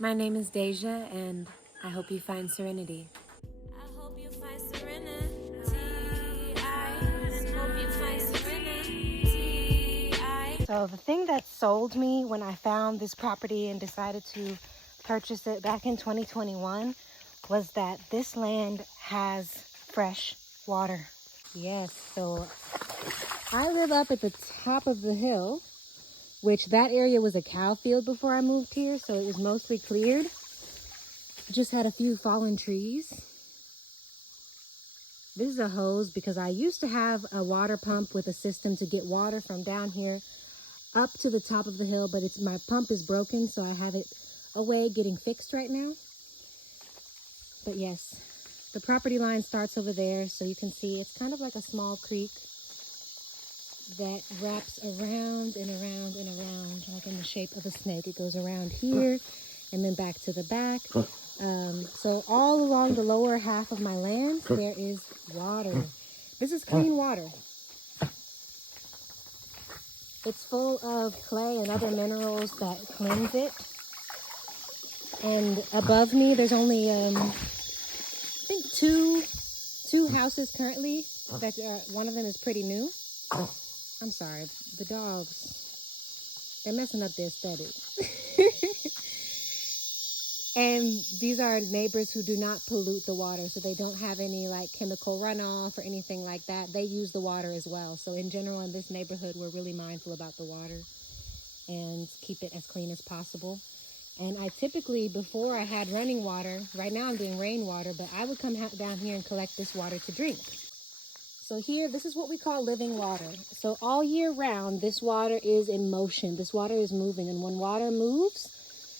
My name is Deja, and I hope you find serenity. I hope you find serenity. I hope you find serenity. So the thing that sold me when I found this property and decided to purchase it back in 2021 was that this land has fresh water. Yes, so I live up at the top of the hill, which that area was a cow field before I moved here, so it was mostly cleared. Just had a few fallen trees. This is a hose because I used to have a water pump with a system to get water from down here up to the top of the hill, but my pump is broken, so I have it away getting fixed right now. But yes, the property line starts over there, so you can see it's kind of like a small creek that wraps around and around and around, like in the shape of a snake. It goes around here and then back to the back. So all along the lower half of my land, there is water. This is clean water. It's full of clay and other minerals that cleanse it. And above me, there's only, I think two houses currently. That one of them is pretty new. I'm sorry, the dogs, they're messing up the aesthetic. And these are neighbors who do not pollute the water, so they don't have any like chemical runoff or anything like that. They use the water as well. So in general, in this neighborhood, we're really mindful about the water and keep it as clean as possible. And I typically, before I had running water, right now I'm doing rainwater, but I would come down here and collect this water to drink. So here, this is what we call living water. So all year round, this water is in motion. This water is moving. And when water moves,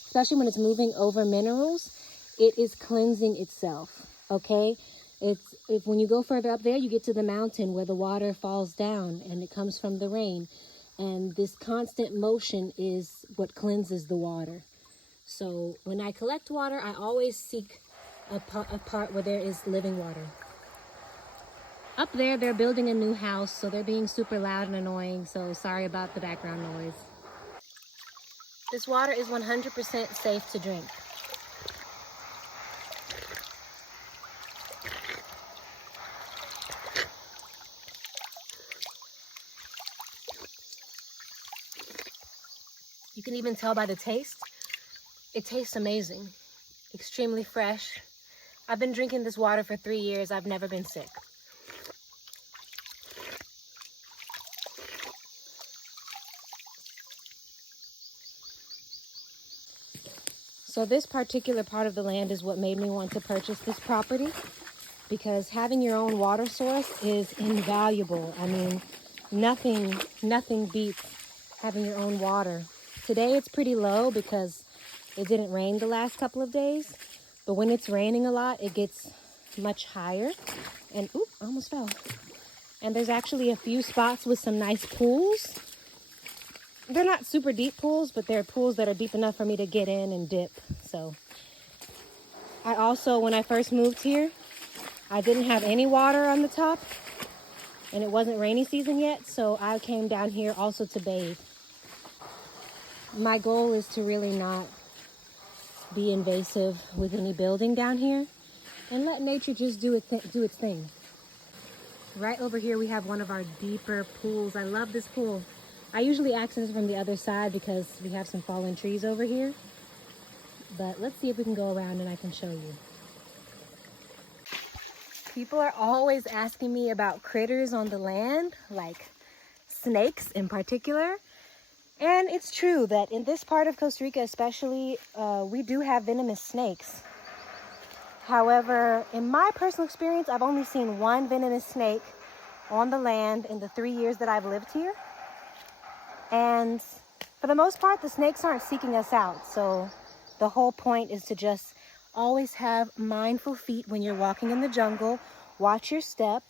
especially when it's moving over minerals, it is cleansing itself, okay? If when you go further up there, you get to the mountain where the water falls down and it comes from the rain. And this constant motion is what cleanses the water. So when I collect water, I always seek a part where there is living water. Up there, they're building a new house, so they're being super loud and annoying, so sorry about the background noise. This water is 100% safe to drink. You can even tell by the taste. It tastes amazing, extremely fresh. I've been drinking this water for 3 years. I've never been sick. So this particular part of the land is what made me want to purchase this property, because having your own water source is invaluable. I mean, nothing beats having your own water. Today it's pretty low because it didn't rain the last couple of days, but when it's raining a lot, it gets much higher. And oop, I almost fell. And there's actually a few spots with some nice pools. They're not super deep pools, but they're pools that are deep enough for me to get in and dip. So I also, when I first moved here, I didn't have any water on the top and it wasn't rainy season yet. So I came down here also to bathe. My goal is to really not be invasive with any building down here and let nature just do its thing. Right over here, we have one of our deeper pools. I love this pool. I usually access from the other side because we have some fallen trees over here. But let's see if we can go around and I can show you. People are always asking me about critters on the land, like snakes in particular. And it's true that in this part of Costa Rica especially, we do have venomous snakes. However, in my personal experience, I've only seen one venomous snake on the land in the 3 years that I've lived here. And for the most part, the snakes aren't seeking us out. So the whole point is to just always have mindful feet when you're walking in the jungle. Watch your step.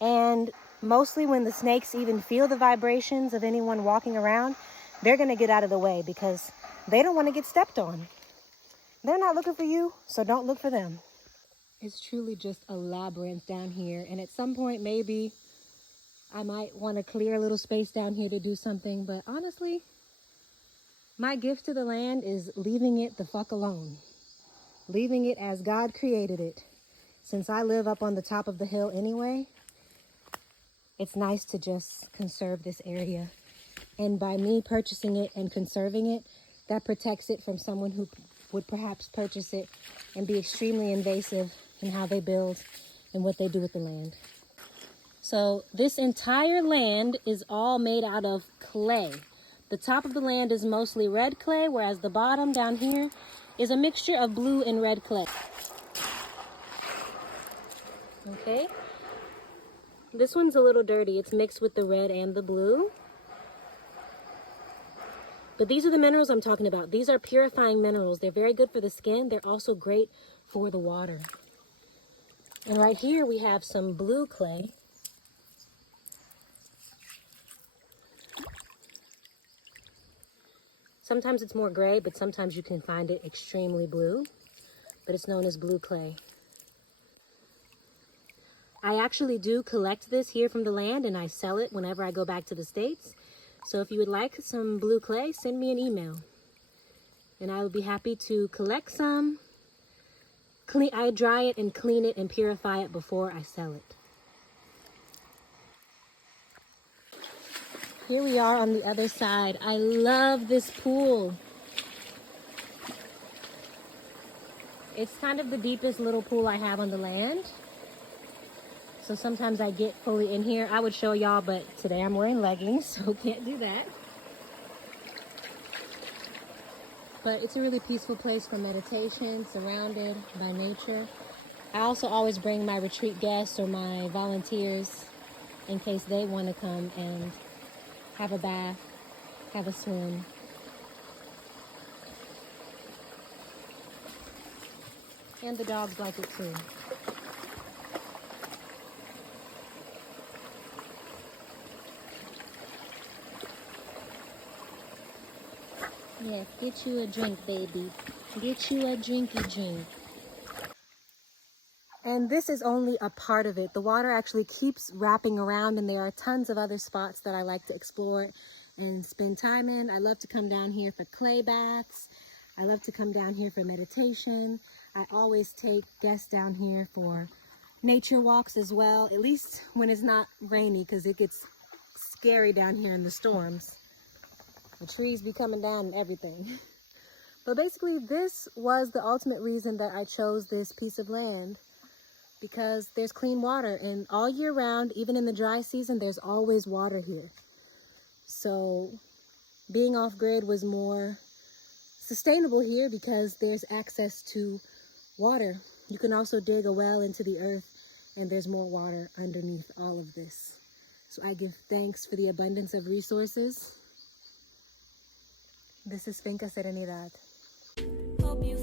And mostly when the snakes even feel the vibrations of anyone walking around, they're going to get out of the way because they don't want to get stepped on. They're not looking for you, so don't look for them. It's truly just a labyrinth down here. And at some point, maybe I might want to clear a little space down here to do something, but honestly, My gift to the land is leaving it the fuck alone. Leaving it as God created it. Since I live up on the top of the hill anyway, it's nice to just conserve this area. And by me purchasing it and conserving it, that protects it from someone who would perhaps purchase it and be extremely invasive in how they build and what they do with the land. So this entire land is all made out of clay. The top of the land is mostly red clay, whereas the bottom down here is a mixture of blue and red clay. Okay. This one's a little dirty. It's mixed with the red and the blue. But these are the minerals I'm talking about. These are purifying minerals. They're very good for the skin. They're also great for the water. And right here we have some blue clay. Sometimes it's more gray, but sometimes you can find it extremely blue. But it's known as blue clay. I actually do collect this here from the land and I sell it whenever I go back to the States. So if you would like some blue clay, send me an email. And I will be happy to collect some. I dry it and clean it and purify it before I sell it. Here we are on the other side. I love this pool. It's kind of the deepest little pool I have on the land. So sometimes I get fully in here. I would show y'all, but today I'm wearing leggings, so can't do that. But it's a really peaceful place for meditation, surrounded by nature. I also always bring my retreat guests or my volunteers in case they want to come and have a bath, have a swim. And the dogs like it too. Yeah, get you a drink, baby. Get you a drinky drink. And this is only a part of it. The water actually keeps wrapping around, and there are tons of other spots that I like to explore and spend time in. I love to come down here for clay baths. I love to come down here for meditation. I always take guests down here for nature walks as well, at least when it's not rainy, because it gets scary down here in the storms. The trees be coming down and everything. But basically, this was the ultimate reason that I chose this piece of land, because there's clean water, and all year round, even in the dry season, there's always water here. So being off grid was more sustainable here because there's access to water. You can also dig a well into the earth, and there's more water underneath all of this. So I give thanks for the abundance of resources. This is Finca Serenidad. Hope you